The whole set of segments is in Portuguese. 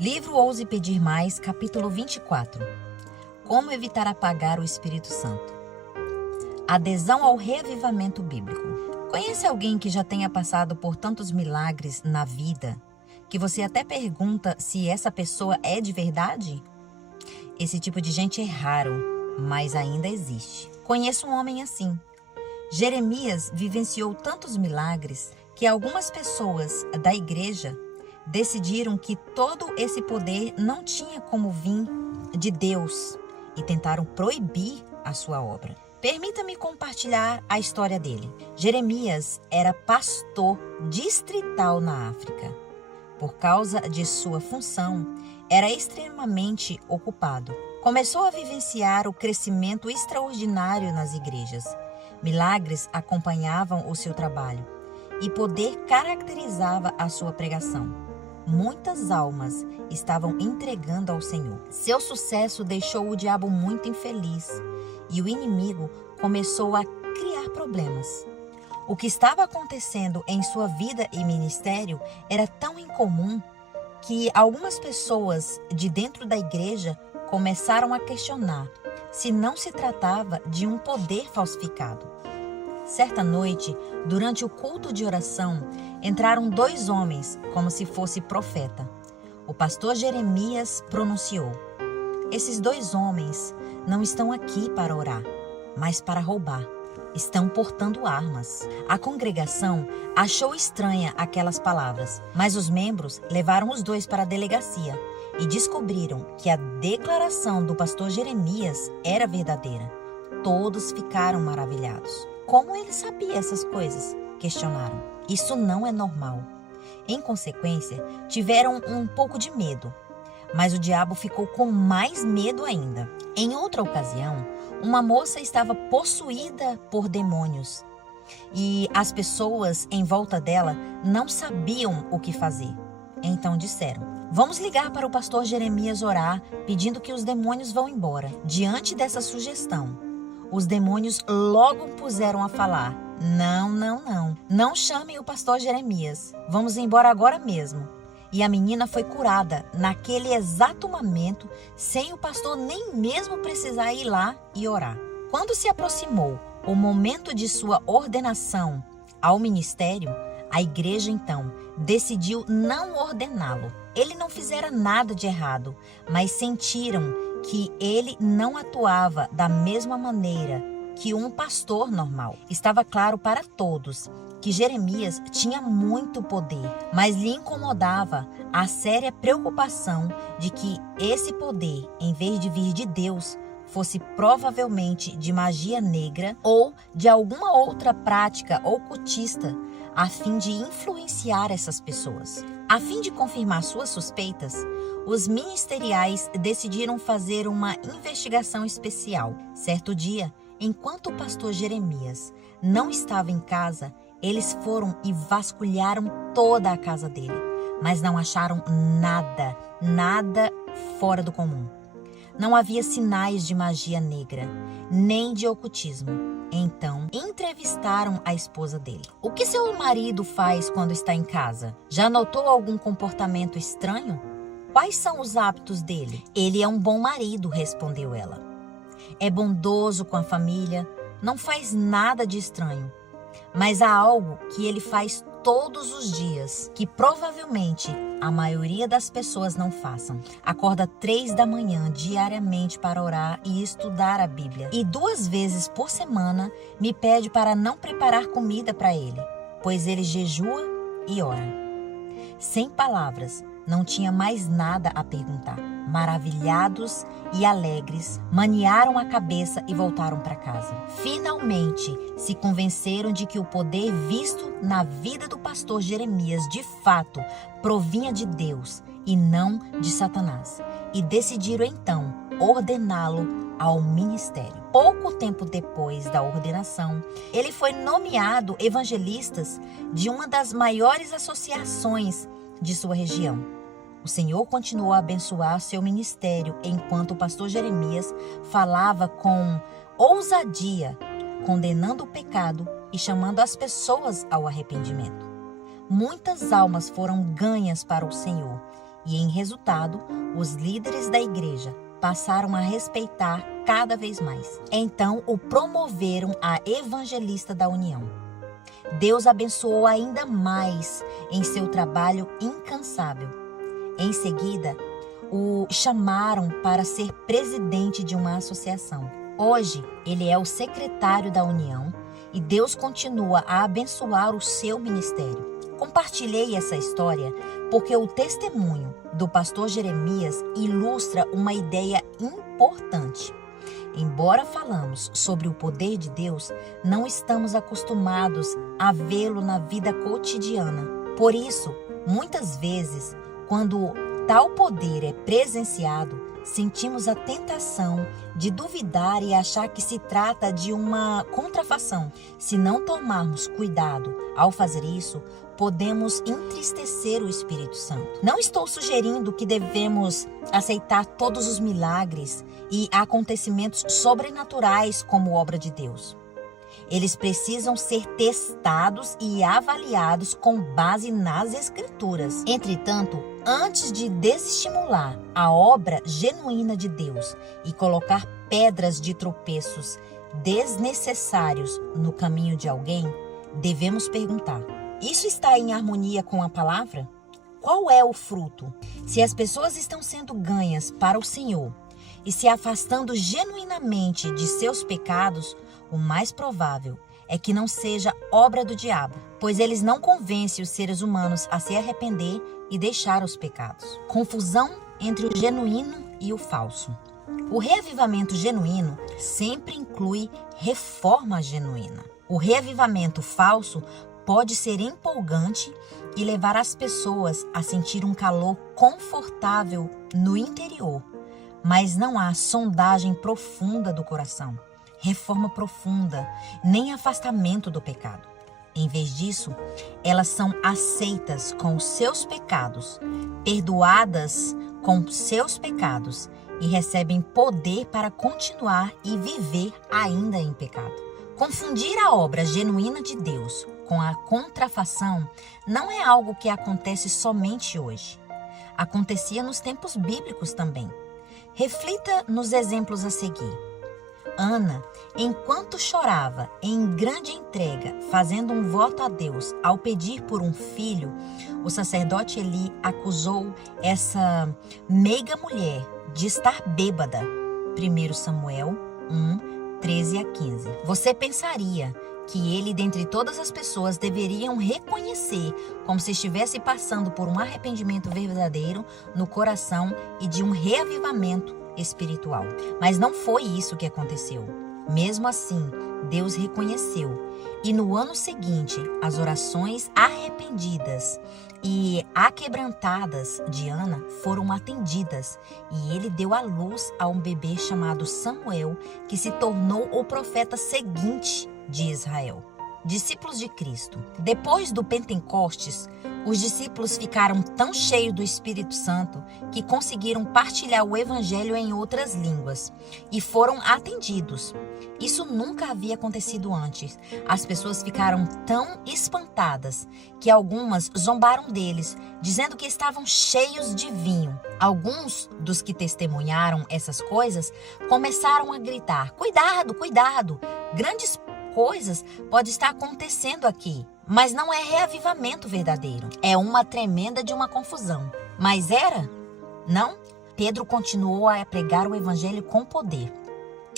Livro Ouse Pedir Mais, capítulo 24. Como evitar apagar o Espírito Santo. Adesão ao reavivamento bíblico. Conhece alguém que já tenha passado por tantos milagres na vida, que você até pergunta se essa pessoa é de verdade? Esse tipo de gente é raro, mas ainda existe. Conheço um homem assim. Jeremias vivenciou tantos milagres que algumas pessoas da igreja decidiram que todo esse poder não tinha como vir de Deus e tentaram proibir a sua obra. Permita-me compartilhar a história dele. Jeremias era pastor distrital na África. Por causa de sua função, era extremamente ocupado. Começou a vivenciar o crescimento extraordinário nas igrejas. Milagres acompanhavam o seu trabalho e poder caracterizava a sua pregação. Muitas almas estavam entregando ao Senhor. Seu sucesso deixou o diabo muito infeliz e o inimigo começou a criar problemas. O que estava acontecendo em sua vida e ministério era tão incomum que algumas pessoas de dentro da igreja começaram a questionar se não se tratava de um poder falsificado. Certa noite, durante o culto de oração, entraram dois homens como se fosse profeta. O pastor Jeremias pronunciou: "Esses dois homens não estão aqui para orar, mas para roubar. Estão portando armas." A congregação achou estranha aquelas palavras, mas os membros levaram os dois para a delegacia e descobriram que a declaração do pastor Jeremias era verdadeira. Todos ficaram maravilhados. Como ele sabia essas coisas? Questionaram. Isso não é normal. Em consequência, tiveram um pouco de medo, mas o diabo ficou com mais medo ainda. Em outra ocasião, uma moça estava possuída por demônios e as pessoas em volta dela não sabiam o que fazer. Então disseram: "Vamos ligar para o pastor Jeremias orar, pedindo que os demônios vão embora." Diante dessa sugestão, os demônios logo puseram a falar: Não chamem o pastor Jeremias. Vamos embora agora mesmo." E a menina foi curada naquele exato momento, sem o pastor nem mesmo precisar ir lá e orar. Quando se aproximou o momento de sua ordenação ao ministério, a igreja então decidiu não ordená-lo. Ele não fizera nada de errado, mas sentiram que ele não atuava da mesma maneira que um pastor normal. Estava claro para todos que Jeremias tinha muito poder, mas lhe incomodava a séria preocupação de que esse poder, em vez de vir de Deus, fosse provavelmente de magia negra ou de alguma outra prática ocultista, a fim de influenciar essas pessoas. A fim de confirmar suas suspeitas, os ministeriais decidiram fazer uma investigação especial. Certo dia, enquanto o pastor Jeremias não estava em casa, eles foram e vasculharam toda a casa dele, mas não acharam nada fora do comum. Não havia sinais de magia negra, nem de ocultismo. Então, entrevistaram a esposa dele. "O que seu marido faz quando está em casa? Já notou algum comportamento estranho? Quais são os hábitos dele?" "Ele é um bom marido", respondeu ela. "É bondoso com a família, não faz nada de estranho. Mas há algo que ele faz todos os dias, que provavelmente a maioria das pessoas não façam. Acorda 3 da manhã diariamente para orar e estudar a Bíblia. E 2 vezes por semana me pede para não preparar comida para ele, pois ele jejua e ora." Sem palavras, não tinha mais nada a perguntar. Maravilhados e alegres, maniaram a cabeça e voltaram para casa. Finalmente, se convenceram de que o poder visto na vida do pastor Jeremias de fato provinha de Deus e não de Satanás, e decidiram então ordená-lo ao ministério. Pouco tempo depois da ordenação, ele foi nomeado evangelista de uma das maiores associações de sua região. O Senhor continuou a abençoar seu ministério enquanto o pastor Jeremias falava com ousadia, condenando o pecado e chamando as pessoas ao arrependimento. Muitas almas foram ganhas para o Senhor e, em resultado, os líderes da igreja passaram a respeitar cada vez mais. Então, o promoveram a evangelista da União. Deus abençoou ainda mais em seu trabalho incansável. Em seguida, o chamaram para ser presidente de uma associação. Hoje, ele é o secretário da União e Deus continua a abençoar o seu ministério. Compartilhei essa história porque o testemunho do pastor Jeremias ilustra uma ideia importante. Embora falamos sobre o poder de Deus, não estamos acostumados a vê-lo na vida cotidiana. Por isso, muitas vezes, quando tal poder é presenciado, sentimos a tentação de duvidar e achar que se trata de uma contrafação. Se não tomarmos cuidado ao fazer isso, podemos entristecer o Espírito Santo. Não estou sugerindo que devemos aceitar todos os milagres e acontecimentos sobrenaturais como obra de Deus. Eles precisam ser testados e avaliados com base nas Escrituras. Entretanto, antes de desestimular a obra genuína de Deus e colocar pedras de tropeços desnecessários no caminho de alguém, devemos perguntar: isso está em harmonia com a palavra? Qual é o fruto? Se as pessoas estão sendo ganhas para o Senhor e se afastando genuinamente de seus pecados, o mais provável é que não seja obra do diabo, pois eles não convencem os seres humanos a se arrepender e deixar os pecados. Confusão entre o genuíno e o falso. O reavivamento genuíno sempre inclui reforma genuína. O reavivamento falso pode ser empolgante e levar as pessoas a sentir um calor confortável no interior, mas não há sondagem profunda do coração, reforma profunda, nem afastamento do pecado. Em vez disso, elas são aceitas com os seus pecados, perdoadas com seus pecados e recebem poder para continuar e viver ainda em pecado. Confundir a obra genuína de Deus com a contrafação não é algo que acontece somente hoje. Acontecia nos tempos bíblicos também. Reflita nos exemplos a seguir. Ana, enquanto chorava em grande entrega, fazendo um voto a Deus ao pedir por um filho, o sacerdote Eli acusou essa meiga mulher de estar bêbada. 1 Samuel 1, 13 a 15. Você pensaria que ele, dentre todas as pessoas, deveriam reconhecer como se estivesse passando por um arrependimento verdadeiro no coração e de um reavivamento espiritual. Mas não foi isso que aconteceu. Mesmo assim, Deus reconheceu. E no ano seguinte, as orações arrependidas e aquebrantadas de Ana foram atendidas. E ele deu à luz a um bebê chamado Samuel, que se tornou o profeta seguinte de Israel. Discípulos de Cristo. Depois do Pentecostes, os discípulos ficaram tão cheios do Espírito Santo que conseguiram partilhar o Evangelho em outras línguas e foram atendidos. Isso nunca havia acontecido antes. As pessoas ficaram tão espantadas que algumas zombaram deles, dizendo que estavam cheios de vinho. Alguns dos que testemunharam essas coisas começaram a gritar: "Cuidado, cuidado! Grandes coisas podem estar acontecendo aqui." Mas não é reavivamento verdadeiro. É uma tremenda de uma confusão. Mas era? Não? Pedro continuou a pregar o evangelho com poder.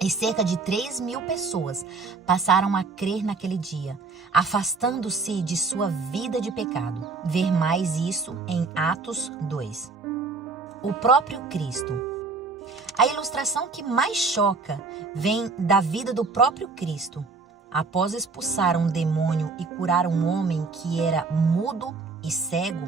E cerca de 3.000 pessoas passaram a crer naquele dia, afastando-se de sua vida de pecado. Ver mais isso em Atos 2. O próprio Cristo. A ilustração que mais choca vem da vida do próprio Cristo. Após expulsar um demônio e curar um homem que era mudo e cego,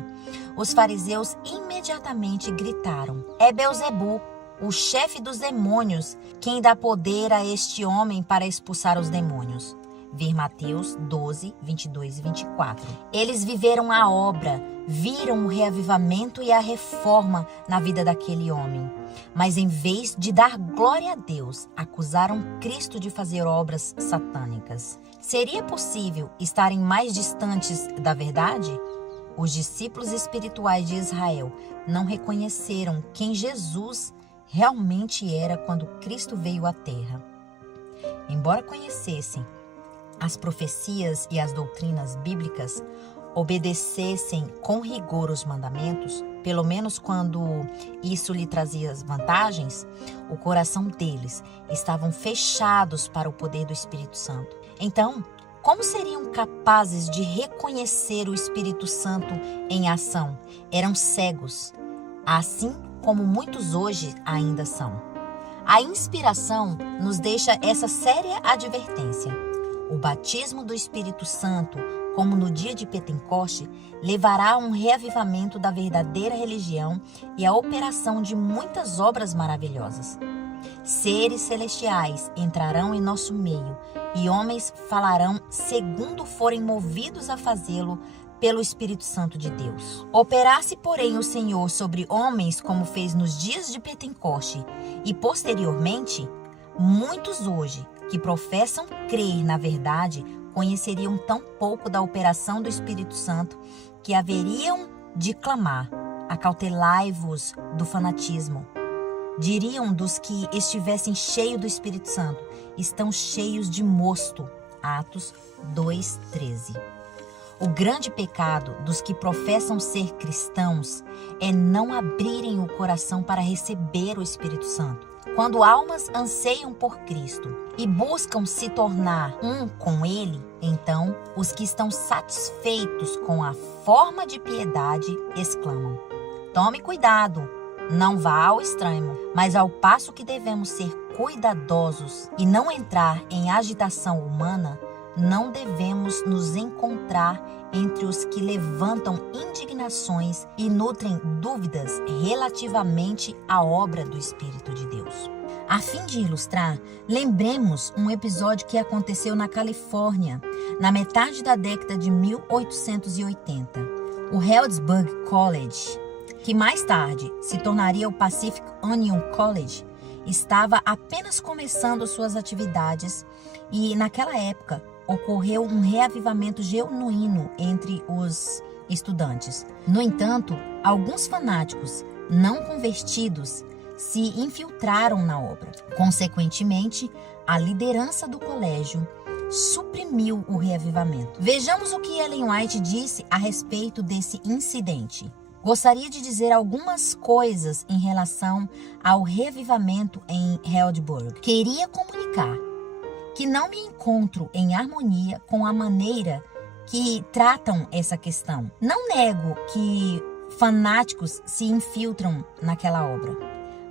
os fariseus imediatamente gritaram: "É Beelzebu, o chefe dos demônios, quem dá poder a este homem para expulsar os demônios." Ver Mateus 12, 22 e 24. Eles viveram a obra, viram o reavivamento e a reforma na vida daquele homem. Mas em vez de dar glória a Deus, acusaram Cristo de fazer obras satânicas. Seria possível estarem mais distantes da verdade? os discípulos espirituais de Israel não reconheceram quem Jesus realmente era quando Cristo veio à Terra. Embora conhecessem as profecias e as doutrinas bíblicas, obedecessem com rigor os mandamentos, pelo menos quando isso lhe trazia vantagens, o coração deles estavam fechados para o poder do Espírito Santo. Então, como seriam capazes de reconhecer o Espírito Santo em ação? Eram cegos, assim como muitos hoje ainda são. A inspiração nos deixa essa séria advertência. O batismo do Espírito Santo, como no dia de Pentecoste, levará a um reavivamento da verdadeira religião e a operação de muitas obras maravilhosas. Seres celestiais entrarão em nosso meio e homens falarão segundo forem movidos a fazê-lo pelo Espírito Santo de Deus. Operasse, porém, o Senhor sobre homens como fez nos dias de Pentecoste e posteriormente, muitos hoje que professam crer na verdade conheceriam tão pouco da operação do Espírito Santo que haveriam de clamar: acautelai-vos do fanatismo. Diriam dos que estivessem cheios do Espírito Santo: estão cheios de mosto. Atos 2:13. O grande pecado dos que professam ser cristãos é não abrirem o coração para receber o Espírito Santo. Quando almas anseiam por Cristo e buscam se tornar um com Ele, então os que estão satisfeitos com a forma de piedade exclamam: tome cuidado, não vá ao extremo, mas ao passo que devemos ser cuidadosos e não entrar em agitação humana, não devemos nos encontrar entre os que levantam indignações e nutrem dúvidas relativamente à obra do Espírito de Deus. A fim de ilustrar, lembremos um episódio que aconteceu na Califórnia, na metade da década de 1880. O Healdsburg College, que mais tarde se tornaria o Pacific Union College, estava apenas começando suas atividades e, naquela época, ocorreu um reavivamento genuíno entre os estudantes. No entanto, alguns fanáticos não convertidos se infiltraram na obra. Consequentemente, a liderança do colégio suprimiu o reavivamento. Vejamos o que Ellen White disse a respeito desse incidente. Gostaria de dizer algumas coisas em relação ao reavivamento em Healdsburg. Queria comunicar que não me encontro em harmonia com a maneira que tratam essa questão. Não nego que fanáticos se infiltram naquela obra,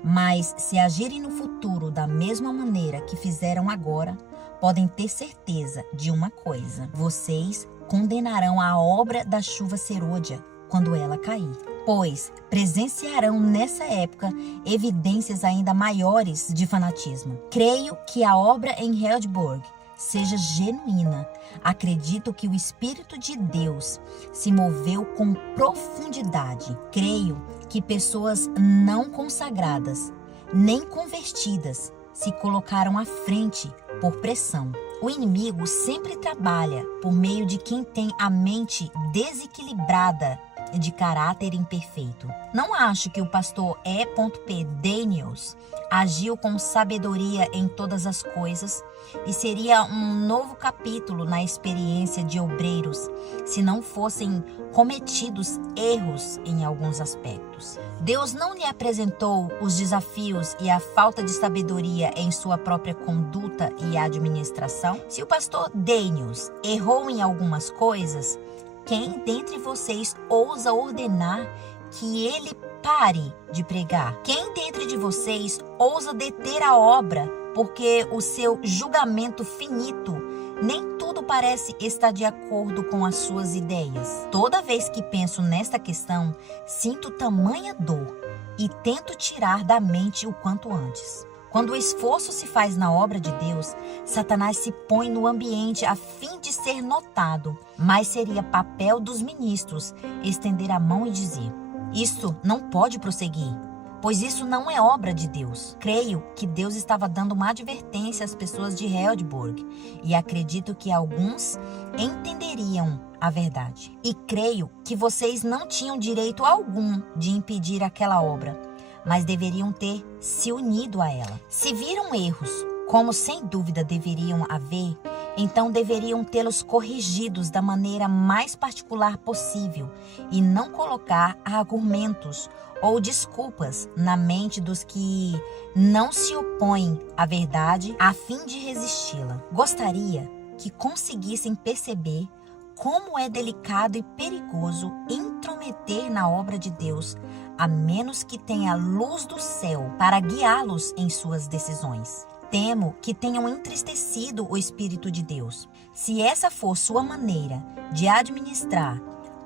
mas se agirem no futuro da mesma maneira que fizeram agora, podem ter certeza de uma coisa: vocês condenarão a obra da chuva serôdia quando ela cair, pois presenciarão nessa época evidências ainda maiores de fanatismo. Creio que a obra em Healdsburg seja genuína. Acredito que o Espírito de Deus se moveu com profundidade. Creio que pessoas não consagradas, nem convertidas, se colocaram à frente por pressão. O inimigo sempre trabalha por meio de quem tem a mente desequilibrada de caráter imperfeito. Não acho que o pastor E.P. Daniels agiu com sabedoria em todas as coisas e seria um novo capítulo na experiência de obreiros se não fossem cometidos erros em alguns aspectos. Deus não lhe apresentou os desafios e a falta de sabedoria em sua própria conduta e administração? Se o pastor Daniels errou em algumas coisas, quem dentre vocês ousa ordenar que ele pare de pregar? Quem dentre de vocês ousa deter a obra, porque o seu julgamento finito nem tudo parece estar de acordo com as suas ideias? Toda vez que penso nesta questão, sinto tamanha dor e tento tirar da mente o quanto antes. Quando o esforço se faz na obra de Deus, Satanás se põe no ambiente a fim de ser notado, mas seria papel dos ministros estender a mão e dizer: isso não pode prosseguir, pois isso não é obra de Deus. Creio que Deus estava dando uma advertência às pessoas de Healdsburg e acredito que alguns entenderiam a verdade. E creio que vocês não tinham direito algum de impedir aquela obra, mas deveriam ter se unido a ela. Se viram erros, como sem dúvida deveriam haver, então deveriam tê-los corrigidos da maneira mais particular possível e não colocar argumentos ou desculpas na mente dos que não se opõem à verdade a fim de resisti-la. Gostaria que conseguissem perceber como é delicado e perigoso intrometer na obra de Deus, a menos que tenha a luz do céu para guiá-los em suas decisões. Temo que tenham entristecido o Espírito de Deus. Se essa for sua maneira de administrar,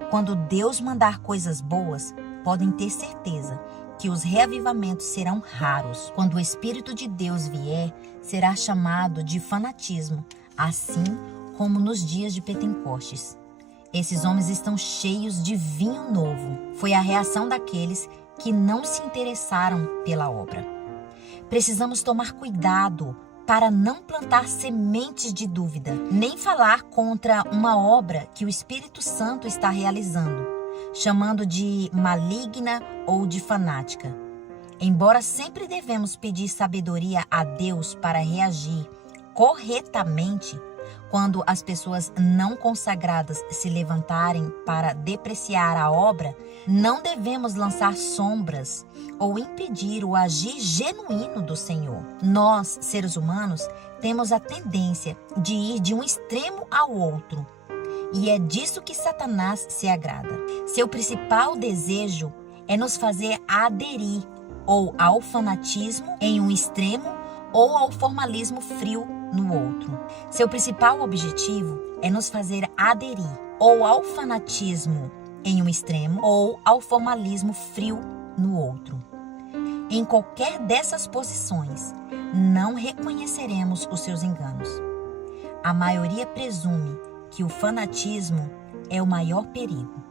quando Deus mandar coisas boas, podem ter certeza que os reavivamentos serão raros. Quando o Espírito de Deus vier, será chamado de fanatismo, assim como nos dias de Pentecostes. Esses homens estão cheios de vinho novo. Foi a reação daqueles que não se interessaram pela obra. Precisamos tomar cuidado para não plantar sementes de dúvida, nem falar contra uma obra que o Espírito Santo está realizando, chamando de maligna ou de fanática. Embora sempre devemos pedir sabedoria a Deus para reagir corretamente, quando as pessoas não consagradas se levantarem para depreciar a obra, não devemos lançar sombras ou impedir o agir genuíno do Senhor. Nós, seres humanos, temos a tendência de ir de um extremo ao outro. E é disso que Satanás se agrada. Seu principal desejo é nos fazer aderir ou ao fanatismo em um extremo ou ao formalismo frio no outro. Seu principal objetivo é nos fazer aderir ou ao fanatismo em um extremo ou ao formalismo frio no outro. Em qualquer dessas posições, não reconheceremos os seus enganos. A maioria presume que o fanatismo é o maior perigo.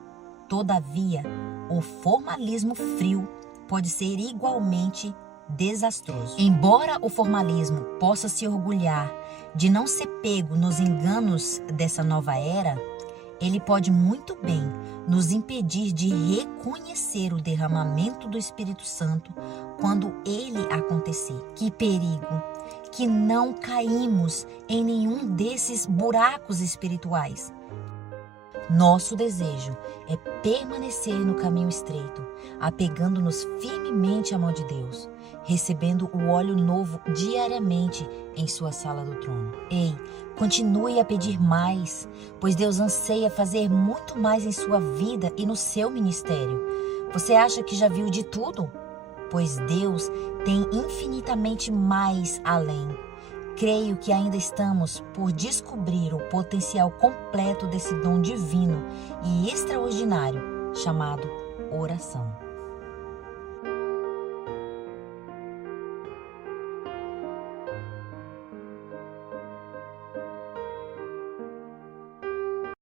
Todavia, o formalismo frio pode ser igualmente desastroso. Embora o formalismo possa se orgulhar de não ser pego nos enganos dessa nova era, ele pode muito bem nos impedir de reconhecer o derramamento do Espírito Santo quando ele acontecer. Que perigo! Que não caímos em nenhum desses buracos espirituais. Nosso desejo é permanecer no caminho estreito, apegando-nos firmemente à mão de Deus, recebendo o óleo novo diariamente em sua sala do trono. Ei, continue a pedir mais, pois Deus anseia fazer muito mais em sua vida e no seu ministério. Você acha que já viu de tudo? Pois Deus tem infinitamente mais além. Creio que ainda estamos por descobrir o potencial completo desse dom divino e extraordinário chamado oração.